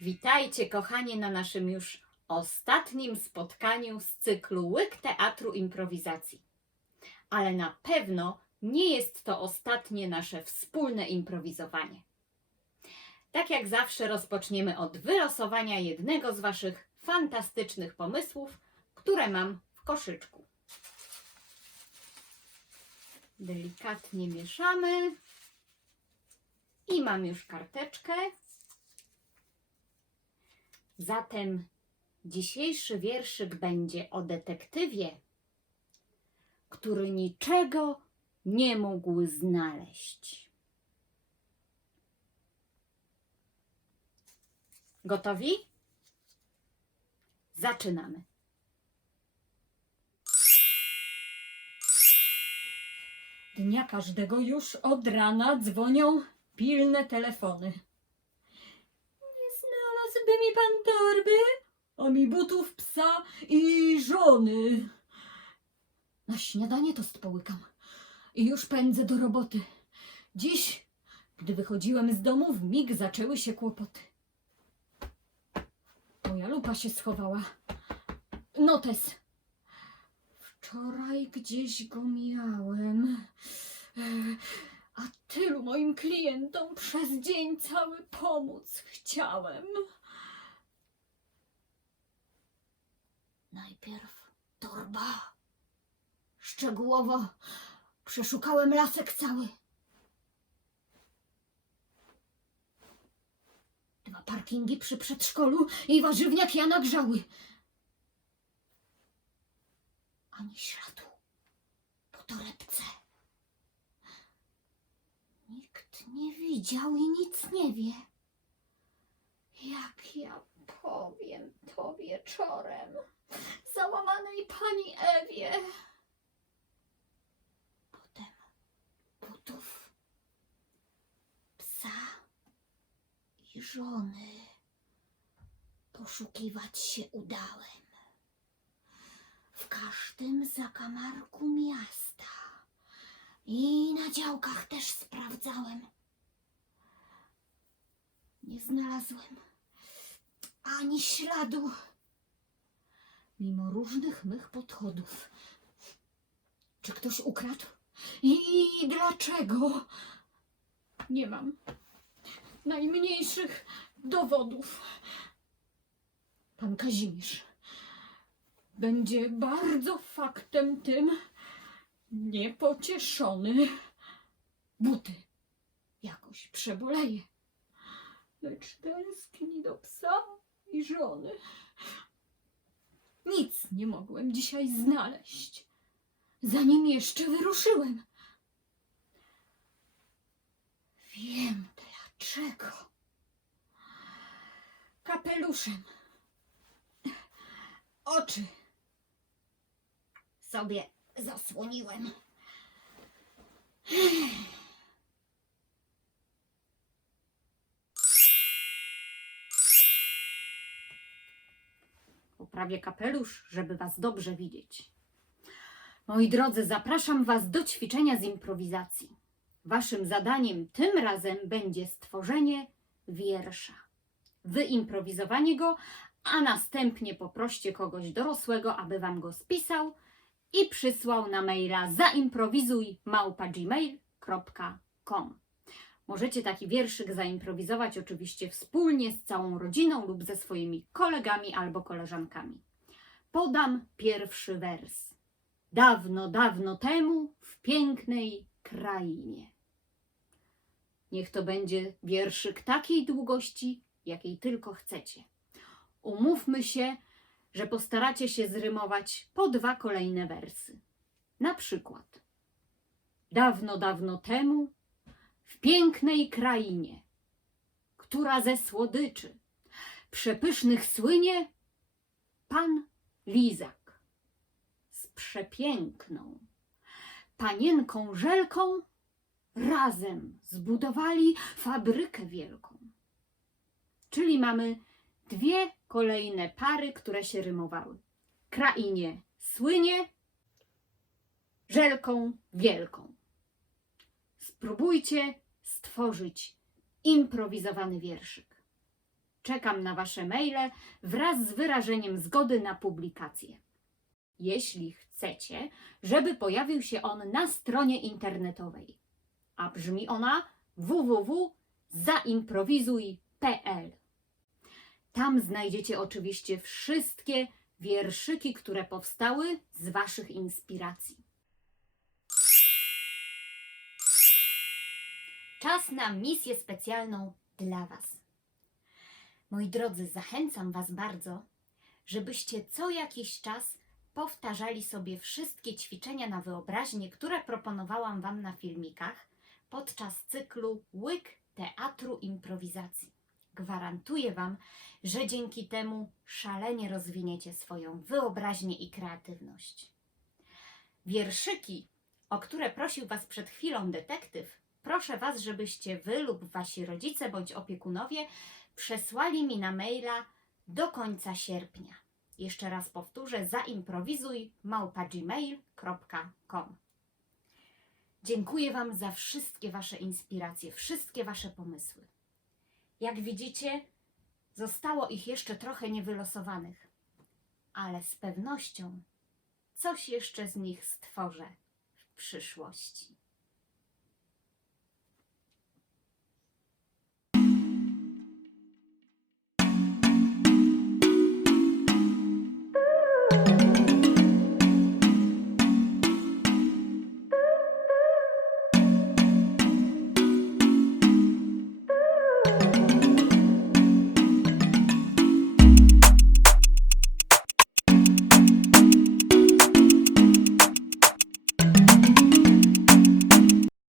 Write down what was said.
Witajcie, kochani, na naszym już ostatnim spotkaniu z cyklu Łyk Teatru Improwizacji. Ale na pewno nie jest to ostatnie nasze wspólne improwizowanie. Tak jak zawsze rozpoczniemy od wylosowania jednego z Waszych fantastycznych pomysłów, które mam w koszyczku. Delikatnie mieszamy i mam już karteczkę. Zatem dzisiejszy wierszyk będzie o detektywie, który niczego nie mógł znaleźć. Gotowi? Zaczynamy. Dnia każdego już od rana dzwonią pilne telefony. Znalazłby mi pan torby, a mi butów psa i żony. Na śniadanie tost połykam i już pędzę do roboty. Dziś, gdy wychodziłem z domu, w mig zaczęły się kłopoty. Moja lupa się schowała. Notes. Wczoraj gdzieś go miałem. A tylu moim klientom przez dzień cały pomóc chciałem. Najpierw torba. Szczegółowo przeszukałem lasek cały. Dwa parkingi przy przedszkolu i warzywniak ja nagrzały. Ani śladu po torebce. Nikt nie widział i nic nie wie. Jak ja powiem to wieczorem załamanej pani Ewie. Potem butów, psa i żony poszukiwać się udałem w każdym zakamarku miasta i na działkach też sprawdzałem. Nie znalazłem ani śladu, mimo różnych mych podchodów. Czy ktoś ukradł? I dlaczego? Nie mam najmniejszych dowodów. Pan Kazimierz będzie bardzo faktem tym niepocieszony. Buty jakoś przeboleje, lecz tęskni do psa i żony. Nic nie mogłem dzisiaj znaleźć, zanim jeszcze wyruszyłem. Wiem dlaczego. Kapeluszem oczy sobie zasłoniłem. Poprawię kapelusz, żeby Was dobrze widzieć. Moi drodzy, zapraszam Was do ćwiczenia z improwizacji. Waszym zadaniem tym razem będzie stworzenie wiersza, wyimprowizowanie go, a następnie poproście kogoś dorosłego, aby Wam go spisał i przysłał na maila zaimprowizuj@gmail.com. Możecie taki wierszyk zaimprowizować oczywiście wspólnie z całą rodziną lub ze swoimi kolegami albo koleżankami. Podam pierwszy wers. Dawno, dawno temu w pięknej krainie. Niech to będzie wierszyk takiej długości, jakiej tylko chcecie. Umówmy się, że postaracie się zrymować po dwa kolejne wersy. Na przykład: Dawno, dawno temu w pięknej krainie, która ze słodyczy przepysznych słynie, pan Lizak z przepiękną panienką Żelką razem zbudowali fabrykę wielką. Czyli mamy dwie kolejne pary, które się rymowały. Krainie słynie, Żelką wielką. Spróbujcie stworzyć improwizowany wierszyk. Czekam na Wasze maile wraz z wyrażeniem zgody na publikację. Jeśli chcecie, żeby pojawił się on na stronie internetowej, a brzmi ona www.zaimprowizuj.pl. Tam znajdziecie oczywiście wszystkie wierszyki, które powstały z Waszych inspiracji. Czas na misję specjalną dla Was. Moi drodzy, zachęcam Was bardzo, żebyście co jakiś czas powtarzali sobie wszystkie ćwiczenia na wyobraźnię, które proponowałam Wam na filmikach podczas cyklu Łyk Teatru Improwizacji. Gwarantuję Wam, że dzięki temu szalenie rozwiniecie swoją wyobraźnię i kreatywność. Wierszyki, o które prosił Was przed chwilą detektyw, proszę Was, żebyście Wy lub Wasi rodzice bądź opiekunowie przesłali mi na maila do końca sierpnia. Jeszcze raz powtórzę, zaimprowizuj małpa.gmail.com Dziękuję Wam za wszystkie Wasze inspiracje, wszystkie Wasze pomysły. Jak widzicie, zostało ich jeszcze trochę niewylosowanych, ale z pewnością coś jeszcze z nich stworzę w przyszłości.